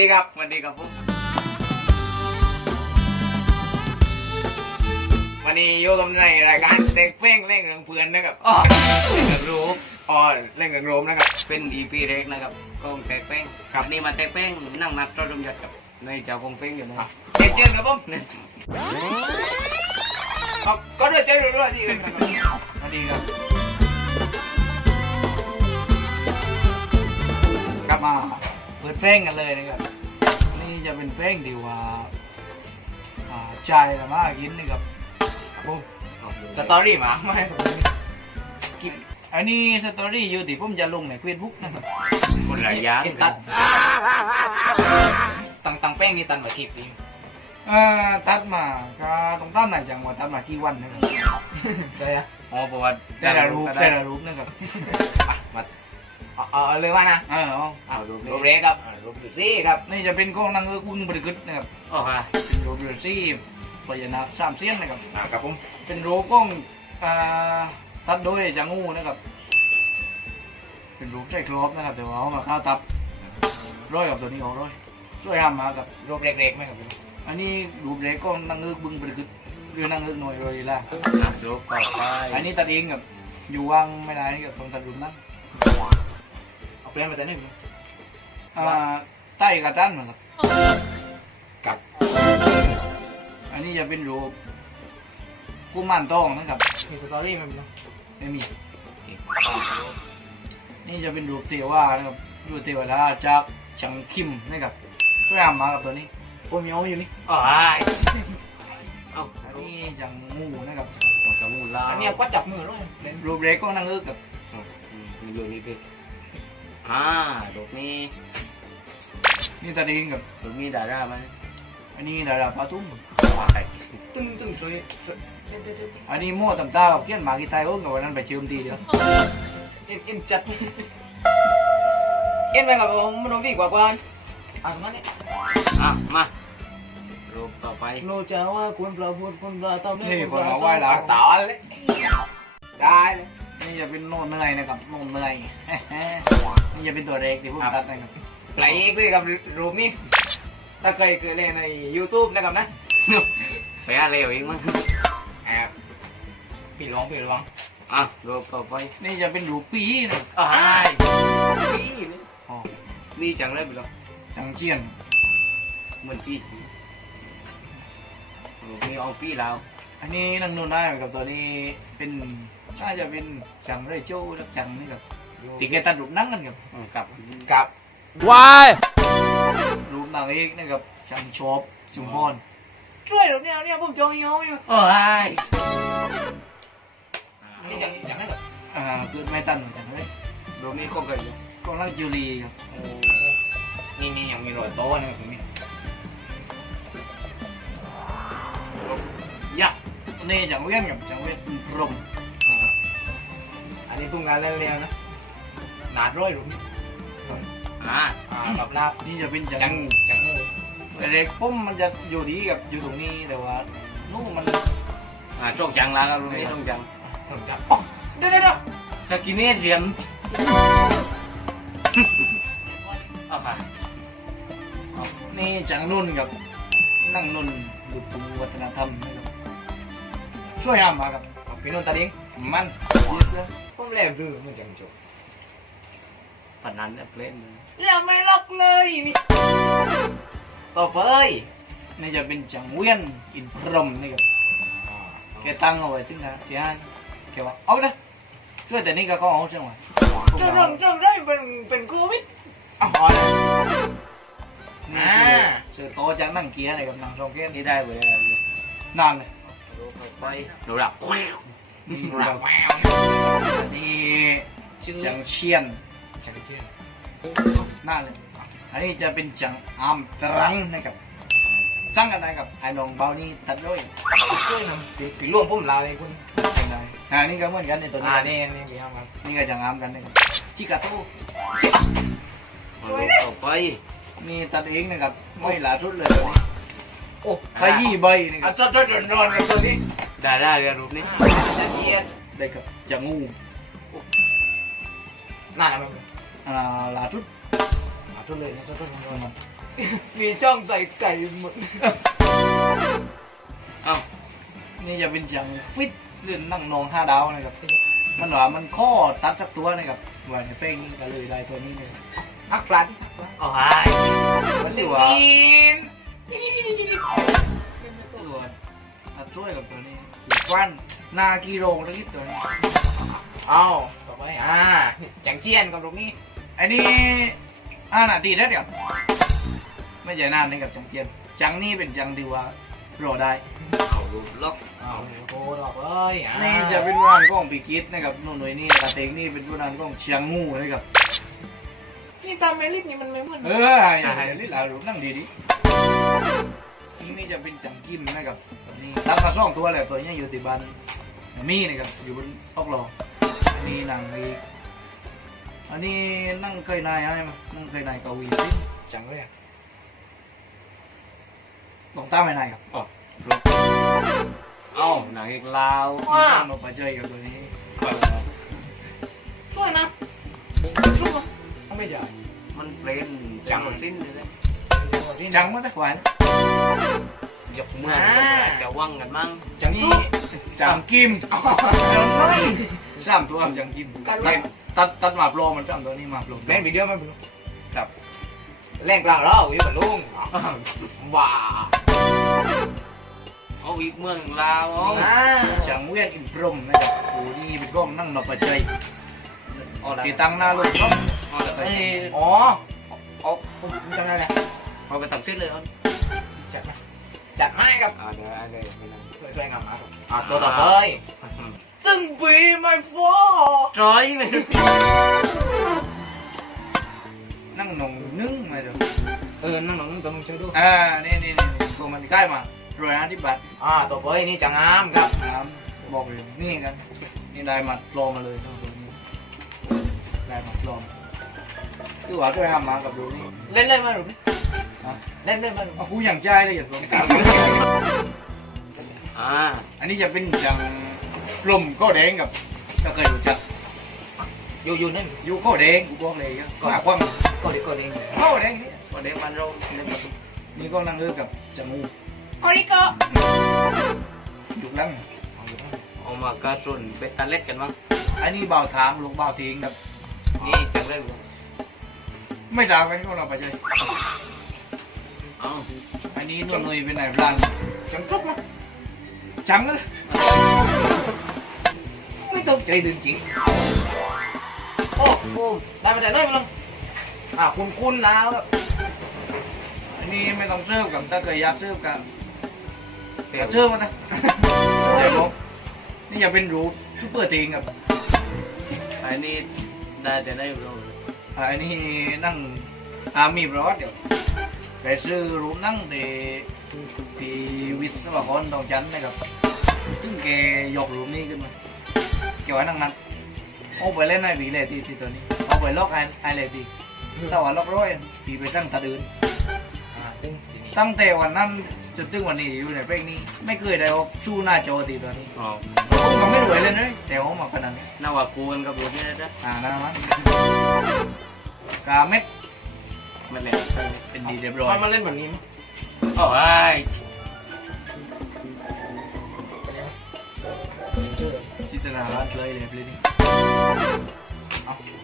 ดีครับสวัสดีครับผมวันนี้โยกับในรายการเด็กเฟ้งเล่นเรื่องเพื่อนนะครับอ๋อเป็นรูปอ๋อเล่นเรื่องโรมนะครับ เป็นอีพีเล็กนะครับกองแตกแป้งครับอันนี้มาแตกแป้งนั่งนัดรถดมยศกับในเจ้ากองแป้งอยู่นะอะเด็กเจนครับผมเนี่ยเอาก็ด้วยเจนด้วยที่กันนะครับสวัสดีครับกลับมาเปิดแป้งกันเลยนะครับนี่จะเป็นแป้งดีว่าอ่าใจละมากกินนะครับครับผมสตอรี่มาไม่ให้ผมกินอันนี้สตอรี่อยู่ที่ผมจะลงในเฟซบุ๊กนะครับคนหลายอย่างกินตัดตังตังแป้งนี่ตันมาคลิปนี้เอ่อตัดมาก็ต้องตามไหนจังหวัดตัดมากี่วันนะครับใช่ไหมอ๋อประวัติแต่ละรูปแต่ละรูปนะครับอะมา เอาเอาเอาเลยว่านะเออเอาเอารูปรูปเล็กครับอ่ารูปจุดซี่ครับนี่จะเป็นกล้องนางเงือกอุ้งบริกึศนะครับอ๋อค่ะเป็นรูปเรือซี่พญานาคสามเสี้ยนนะครับ อ่าครับผมเป็นรูปกล้องอ่าตัดโดยจางูนะครับ เป็นรูปใส่ครอบนะครับแต่ว่าเอามาข้าวตับร้อยกับตัวนี้เอาร้อยช่วยทำมากับ รูปเล็กๆไหมครับผมอันนี้รูปเล็กกล้องนางเงือกบึงบริกึศเรือนางเงือกหน่วยโรยล่าอะรูปต่อไปอันนี้ตัดเองกับอยู่ว่างไม่ได้กับสองตัดรูปนั้นเอาเปลี่ยนมาแต่หนึ่งอ่าใต้กระตันนะครับกับ อันนี้จะเป็นรูปกุมารทองนะครับมีสตอรี่ไหมครับไม่มี นี่จะเป็นรูปเทวานะครับรูปเทวดาจากชังคิมนะครับช่วยอ่านมากับตัวนี้โอ้ยมีเอาอยู่นี่อ๋อเอาอันนี้จังงูนะครับของจมูกลาอันเนี้ยก็จับมือด้วยเล่นรูปเล็กก็นั่งเอื้อกับอืมมันอยู่นี่พี่ อ่ารูปนี้นี่ตาดีนกับรูปนี้ดาราไหมอันนี้ดาราปาตุ้มว้ายตึ้งตึ้งสวยสวยเด็ดเด็ดเด็ดอันนี้โม่ตำตากับเกี้ยนหมากีไตโอ้กับวันนั้นไปเชิมทีเดียวเอ็นเอ็นจัดเอ็นไปกับผมมันลงดีกว่ากว่าอะตรงนั้นนี่อะมารูปต่อไปโลจะว่าควรปลาพูดควรปลาเต้าเนื้นี่คนเอาไว้แล้วต่อเลยได้เลย นี่จะเป็นโน่นเนยนะครับโน่นเนยนี่จะเป็นตัวเล็กที่ผมตัดนะครับไหลอีกเลยกับรูปนี้ถ้าเคยเคยเล่นใน YouTube นะครับนะไปอะไรอีกมั้งแอบพี่ร้องพี่ร้องอะรูปต่อไปนี่จะเป็นรูปปีนะอ้ายนี่นี่อ๋อนี่จังเลยไปหรอจังเจียนเหมือนพี่รูปนี้เอาพี่แล้วอันนี้นั่งนู่นได้กับตัวนี้เป็น น่าจะเป็นจังไรโจ้ครับจังนี่ครับติเกตัดรูปนั่งกันครับอืมกลับกับรูปนางเอกนะครับจังชอบจุมพรช่วยรูปเนี้ยเนี่ยผมจองยออยู่โอ้ยนี่จังจังให้กับอ่าเกิดไม่ตันเหมือนกันเลยรูปนี้ก็เคยอยู่กองลังจูรีครับนี่นี่ยังมีรอยโต้นะครับตรงนี้ยักษ์อันนี้จังเวียนกับจังเวียนเป็นพรหมอั นนี้เพุ่งงานเร็วๆนะหนาดร้อยรูปนี้อ่าอ่ากับลาบนี่จะเป็นจัจังงจังงูแต่เด็กปุ้มมันจะอยู่ดีกับอยู่ตรงนี้แต่ว่านู่นมันอ่าโชคจังแล้วรูปนี้โชคจังผมจับอ๋อเดี๋ยวเดี๋ยวเดี๋ยวสกินเนตเหรียญเอาค่ะนี่จังนุ่นกับนั่งนุ่นบุตรวัฒนธรรมนะครับช่วยห้ามมาครับเอาพี่นุ่นตาดิ้งมัน yes sir ผมแลบดื้อมันจังจบพนันเนี่ยเพลนแล้วไม่ล็อกเลยนี่ต่อไปนี่จะเป็นจังเวียนอินพรหมนี่ครับแกตั้งเอาไว้ที่นะที่ให้แกว่าเอาไปเลยช่วยแต่นี่ก็เขาเอาใช่ไหมจะรนจะได้เป็นเป็นโควิดอ๋อนี่อ่าเจอโตะจากนั่งเกียร์อะไรกับนั่งสองเกียร์นี่นี่ได้เว้ยนานเลยไปดูดับ นี่ชื่อจังเชียนจังเที่ยงนาเลยอันนี้จะเป็นจังอามตรังนะครับจังกันได้กับไอ้น้องเบานี่ตัดด้วยช่วยนำปีปีร่วงผมลาเลยคุณยังไงอันนี้ก็เหมือนกันในตัวนี้อ่านี้นี่นี่พี่ครับนี่ก็จังอามกันนะครับชิกาโต้ต่อไปนี่ตัดเองนะครับไม่หลาชุดเลยโอ้ขยี้ใบนะครับจะจะร้อนร้อนกันตัวนี้ได้ได้เรือรูปนี้ ได้กับจังงูน่าจะมันอ่าหลาชุดชุดเลยนะชุดชุดร้อนมีช่องใส่ไก่หมดเอ้านี่จะเป็นจังฟิตเรื่องนั่งนองห้าดาวนะครับมันว่ามันข้อตัดสักตัวนะครับว่าในเป้งนี่ก็เลยได้ตัวนี้เลยอักปลาดิโอ้ยมันจะว่ากินตัวตัดช่วยกับตัวนี้อีกวัน หนากิโลแล้วคิดตัวนี้เอาต่อไปอ่าจังเจียนกับตรงนี้ อันนี้ห้านาทีแล้วเดี๋ยวไม่ใช่นานนี่กับจังเจียน จังนี่เป็นจังที่ว่ารอได้เอาลูกล็อกเอาโอ้ดอกเอ้ยอ่านี่จะเป็นร้านกล้องปีกิดนะครับนู่นหน่วยนี่กระเตงนี่เป็นร้านกล้องเชียงงูนะครับนี่ตามเมลิสนี่มันไม่เหมือนเอออย่าให้ลิลารูปนั่งดีดินี่จะเป็นจังกิมนะครับตัวนี้ตั้งมาสองตัวเลยตัวนี้อยู่ที่บ้าน มีนะครับอยู่บนออกรออันนี้นั่งอีกอันนี้นั่งเคยนายอะไรมานั่งเคยนายกวีซิจังเลยอะตรงตามไปนายครับเอาหนังอีกลาวว้ามาปะเจยกับตัวนี้ช่วยนะลูกอะเอาไม่จ่ายมันเป็นจังหมดสิ้นเลยนะจังมั้งตะขวาน ยกเมื่อจะว่างกันมั่งจังนี่สู้จังกิมอ๋อจังไม่สามตัวจังกิมกันไว้ตัดตัดมาโปรมันสามตัวนี้มาโปรเล่นวิดีโอมันเป็นครับเล่นกลางเราอยู่กับลุงว้าเอาอีกเมืองลาวเอาอ่าจังเวียนอินพรหมนะครับโอ้นี่เป็นกล้องนั่งนปเจยเอาละตีตั้งหน้าลงครับเอาละไปอ๋อเอาผมจำได้แล้วเอาไปตัดเส้นเลยเอาจัดมา จัดมาให้กับอ่าเดี๋ยวเดี๋ยวไม่นั่งช่วยๆงานมาครับอ่าตัวต่อไปตึงปีไม่ฟอร้อยเลยนั่งนงนึ่งมาดูเออนั่งหนังตัวนึงช่วยดูอ่านี่นี่นี่ตัวมันใกล้มาโรยอาธิบัตอ่าตัวไปนี่จังงามครับน้ำบอกเลยนี่กันนี่ได้มาโปรมาเลยทั้งตัวนี้ได้มาโปรคือว่าด้วยห้ามมากับดูนี่เล่นเล่นมาหรือไม่ฮะ เล่นเล่นมาหรือเอากูอย่างใจเลยอย่าลงอ่า อันนี้จะเป็นจังกลมก็แดงกับถ้าเคยรู้จักอยู่อยู่นี่ยูก็แดงกูบอกเลยก็หาความก็ดีก็ดีก็แดงนี่วันนี้มันเราเล่นมาตุ้นี่ก็นั่งเลือกับจมูกก็ดีก็ดุลังเอามากระสุนเป็นตาเล็กกันมั้งอันนี้เบาทางลงเบาทิ้งครับนี่จังเล่นไม่ทราบกันก็เราไปเลย เอาอันนี้นวลนุยเป็นไหนพลันจังจุกมั้ยจังเลยไม่ตกใจดึงจริงโอ้โหได้มาแต่ไหนมั้งอ่าคุณคุณนะแบบอันนี้ไม่ต้องเสิร์ฟกับถ้าเคยอยากเสิร์ฟกับเดี๋ยวเสิร์ฟมานะไอ้บอกนี่อย่าเป็นรูปซูเปอร์ทีงครับอันนี้ได้แต่ได้เราอ่าอันนี้นั่งอามีบรอดเดี๋ยว ไปซื้อรูปนั่งที่ที่วิศวกรตองจันทร์นะครับซึ่งแกยกรูปนี้ขึ้นมาแกว่านั่งนั้นเอาไปเล่นไอ้วีเลยที่ที่ตัวนี้เอาไปล็อกไอ้ไอ้เลยทีแต่ว่าล็อกร้อยทีไปตั้งตะดืนอ่าตึงทีนี้ตั้งแต่วันนั้นจนถึงวันนี้อยู่ในเพลงนี้ ไม่เคยได้ออกชูหน้าจอตีตัวนี้อ๋อผมก็ไม่รวยเลยนะแต่ว่ามาขนาดนี้น่าว่ากูกันกับรู้ที่ได้นะอ่านะมันกาเม็ด มันเล่นเป็นดีเรียบร้อยมันมาเล่นแบบนี้มั้ยโอ้ยจินตนาการเลยเลยเพลงนี้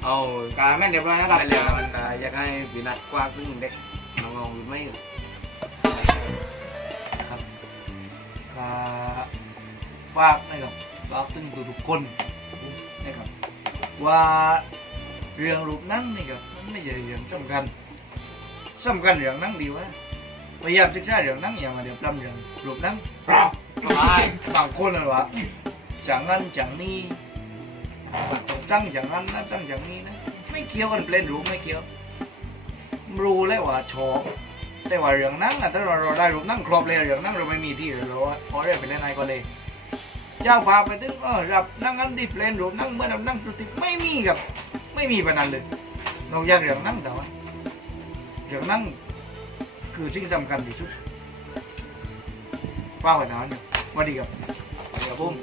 เอากาแม่นเรียบร้อยนะครับไปแล้วมันอยากให้ปีนัดกว้างขึ้นเด็กน้องๆหรือไม่ครับกาฝากนะครับฝากถึงทุกๆคนนะครับว่าเรื่องรูปนั่งนี่ครับมันไม่ใช่เรื่องสำคัญ สำคัญเรื่องนั่งดีวะพยายามศึกษาเรื่องนั่งอย่ามาเดี๋ยวปล้ำเรื่องรูปนั่งโอ้ยบางคนนะวะจังนั้นจังนี้ต้องจังจังนั้นนะจังจังนี้นะไม่เกี่ยวกันเปล่นรู้ไม่เกี่ยวรู้แล้วว่าชอบแต่ว่าเรื่องนั่งอะถ้าเราเราได้รูปนั่งครบเลยเรื่องนั่งเราไม่มีที่เราพอเรียกไปเล่นไหนก็เลย เจ้าพาไปถึงเออรับนั่งกันที่เปลนรูปนั่งเมื่อเรานั่งสุติไม่มีกับ ไม่มีปานนันเลยนอกจากเรื่องนั่งแต่ว่า เรื่องนั่งคือสิ่งสำคัญที่สุดว่าไว้เท่านั้นสวัสดีครับเดี๋ยวปุ้ม